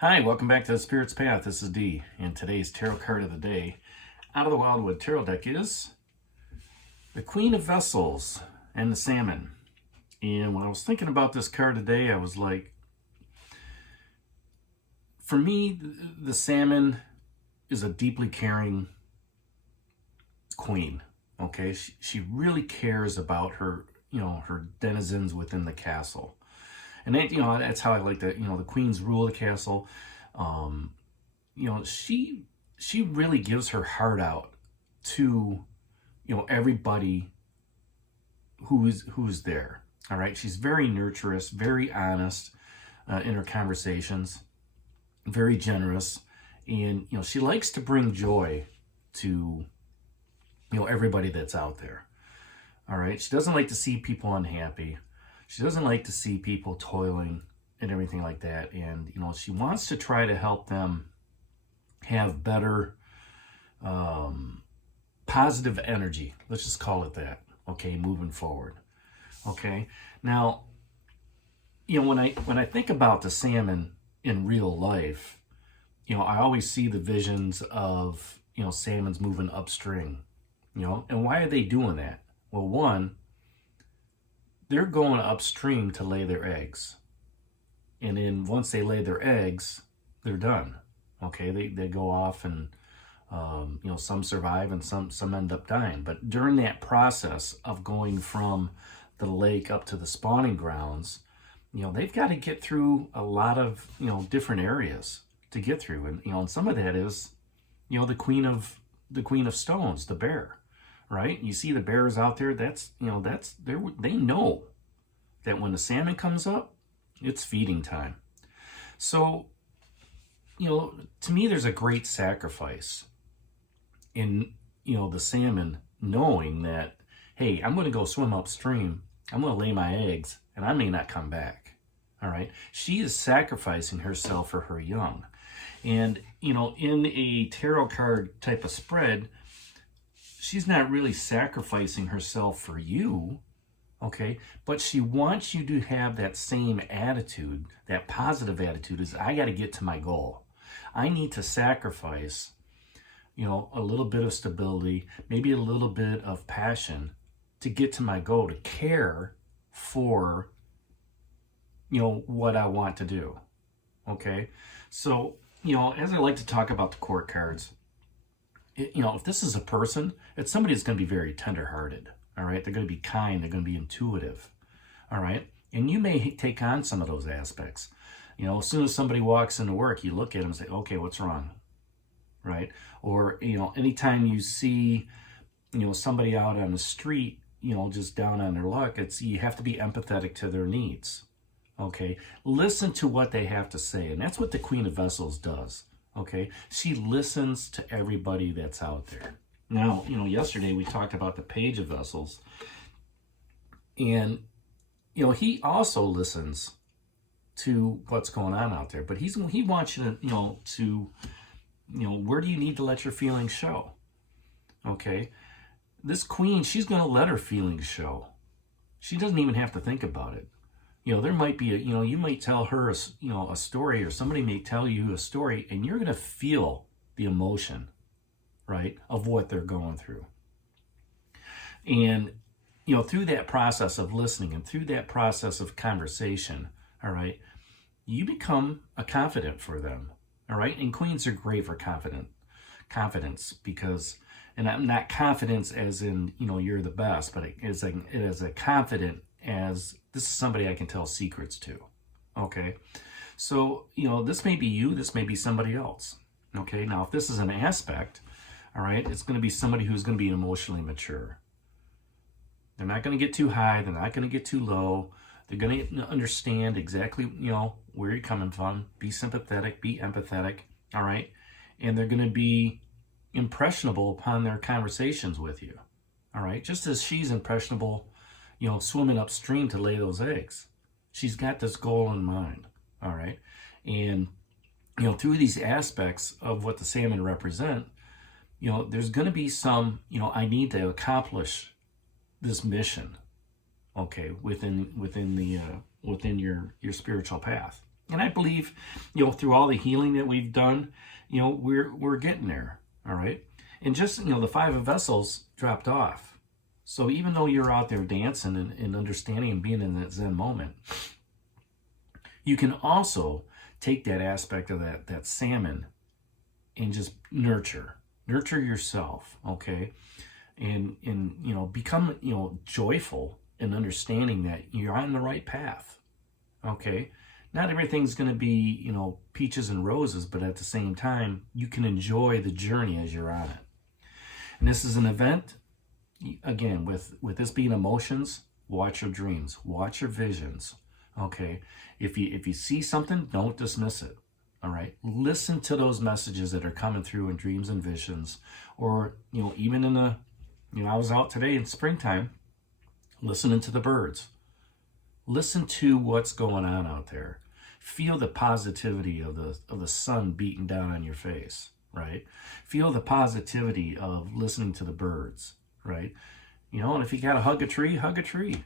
Hi, welcome back to the Spirit's Path. This is Dee, and today's tarot card of the day out of the Wildwood Tarot deck is the Queen of Vessels and the Salmon. And when I was thinking about this card today, I was like, for me, the Salmon is a deeply caring queen. Okay, she really cares about her, her denizens within the castle. And that, that's how I like that, the queens rule the castle. She really gives her heart out to, everybody who's there. All right. She's very nurturous, very honest in her conversations, very generous. And, she likes to bring joy to, everybody that's out there. All right. She doesn't like to see people unhappy. She doesn't like to see people toiling and everything like that. And, she wants to try to help them have better positive energy. Let's just call it that. Okay, moving forward. Okay. Now, when I think about the salmon in real life, I always see the visions of, salmons moving upstream, and why are they doing that? Well, one, they're going upstream to lay their eggs. And then once they lay their eggs, they're done. Okay, they go off and, some survive and some end up dying. But during that process of going from the lake up to the spawning grounds, they've got to get through a lot of, different areas to get through. And some of that is, the queen of stones, the bear. Right? You see the bears out there, they know that when the salmon comes up, it's feeding time. So, to me, there's a great sacrifice in, the salmon knowing that, hey, I'm going to go swim upstream, I'm going to lay my eggs, and I may not come back. All right? She is sacrificing herself for her young. And, in a tarot card type of spread, she's not really sacrificing herself for you, okay? But she wants you to have that same attitude, that positive attitude is, I got to get to my goal. I need to sacrifice, a little bit of stability, maybe a little bit of passion to get to my goal, to care for, what I want to do, okay? So, as I like to talk about the court cards, if this is a person, it's somebody that's going to be very tenderhearted, all right? They're going to be kind. They're going to be intuitive, all right? And you may take on some of those aspects. As soon as somebody walks into work, you look at them and say, okay, what's wrong, right? Or, anytime you see, somebody out on the street, just down on their luck, you have to be empathetic to their needs, okay? Listen to what they have to say, and that's what the Queen of Vessels does. Okay, she listens to everybody that's out there. Now, yesterday we talked about the Page of Vessels, and he also listens to what's going on out there. But he wants you to where do you need to let your feelings show? Okay, this queen, she's going to let her feelings show. She doesn't even have to think about it. There might be you might tell her a story, or somebody may tell you a story, and you're going to feel the emotion, right, of what they're going through. And, through that process of listening and through that process of conversation, all right, you become a confidant for them, all right? And queens are great for confidence because, and I'm not confidence as in, you're the best, but it is a confident as this is somebody I can tell secrets to, okay? So, this may be you, this may be somebody else, okay? Now, if this is an aspect, all right, it's going to be somebody who's going to be emotionally mature. They're not going to get too high, they're not going to get too low. They're going to understand exactly, where you're coming from, be sympathetic, be empathetic, all right? And they're going to be impressionable upon their conversations with you, all right? Just as she's impressionable, swimming upstream to lay those eggs. She's got this goal in mind, all right? And, through these aspects of what the salmon represent, there's going to be some, I need to accomplish this mission, okay, within your spiritual path, And I believe, through all the healing that we've done, we're getting there, all right? And just, the Five of Vessels dropped off. So even though you're out there dancing and understanding and being in that Zen moment, you can also take that aspect of that salmon and just nurture yourself, okay? And become, joyful in understanding that you're on the right path, okay? Not everything's going to be, peaches and roses, but at the same time, you can enjoy the journey as you're on it. And this is an event, again, with this being emotions, watch your dreams, watch your visions, okay? If you see something, don't dismiss it, all right? Listen to those messages that are coming through in dreams and visions, or, even in I was out today in springtime, listening to the birds. Listen to what's going on out there. Feel the positivity of the sun beating down on your face, right? Feel the positivity of listening to the birds, right? And if you got to hug a tree,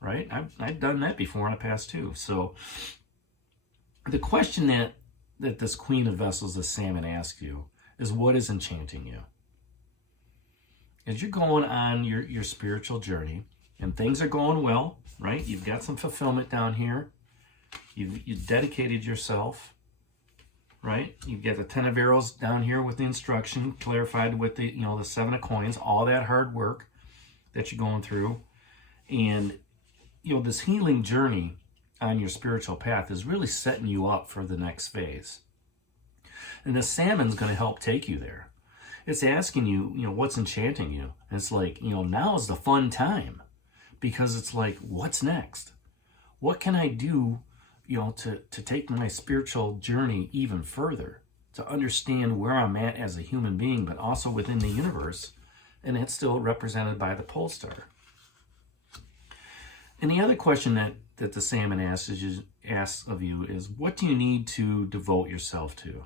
right? I've done that before in the past too. So the question that this Queen of Vessels, the salmon, asks you is, what is enchanting you? As you're going on your spiritual journey and things are going well, right? You've got some fulfillment down here. You've dedicated yourself, right? You've got the 10 of Arrows down here with the instruction, clarified with the, the 7 of Coins, all that hard work that you're going through. And, this healing journey on your spiritual path is really setting you up for the next phase. And the salmon's going to help take you there. It's asking you, what's enchanting you? And it's like, now is the fun time, because it's like, what's next? What can I do, to take my spiritual journey even further, to understand where I'm at as a human being, but also within the universe, and it's still represented by the pole star. And the other question that the salmon asks of you is, what do you need to devote yourself to?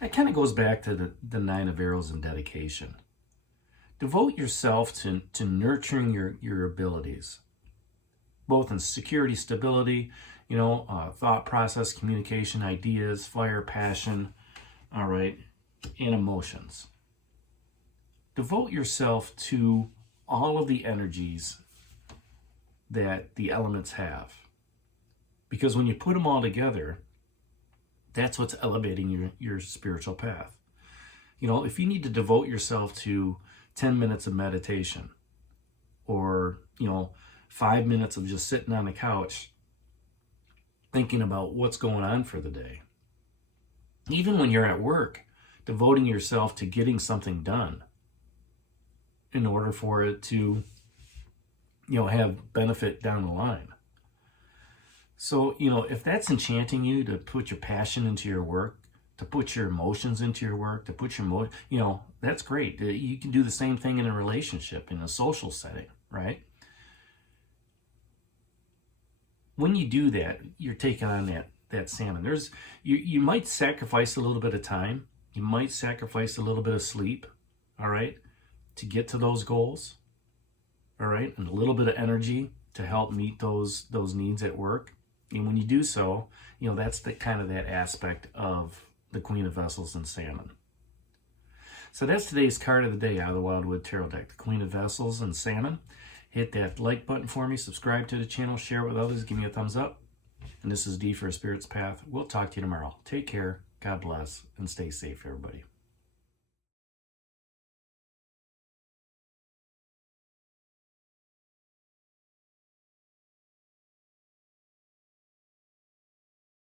That kind of goes back to the 9 of Arrows and dedication. Devote yourself to nurturing your abilities, both in security, stability, thought process, communication, ideas, fire, passion, all right, and emotions. Devote yourself to all of the energies that the elements have. Because when you put them all together, that's what's elevating your spiritual path. If you need to devote yourself to 10 minutes of meditation, or 5 minutes of just sitting on the couch thinking about what's going on for the day, even when you're at work, devoting yourself to getting something done in order for it to have benefit down the line. So if that's enchanting you, to put your passion into your work, to put your emotions into your work, to put your that's great. You can do the same thing in a relationship, in a social setting, right? When you do that, you're taking on that salmon. You might sacrifice a little bit of time. You might sacrifice a little bit of sleep, all right, to get to those goals, all right, and a little bit of energy to help meet those needs at work. And when you do so, that's the kind of that aspect of the Queen of Vessels and Salmon. So that's today's card of the day out of the Wildwood Tarot deck, the Queen of Vessels and Salmon. Hit that like button for me, subscribe to the channel, share it with others, give me a thumbs up. And this is D for a Spirit's Path. We'll talk to you tomorrow. Take care, God bless, and stay safe, everybody.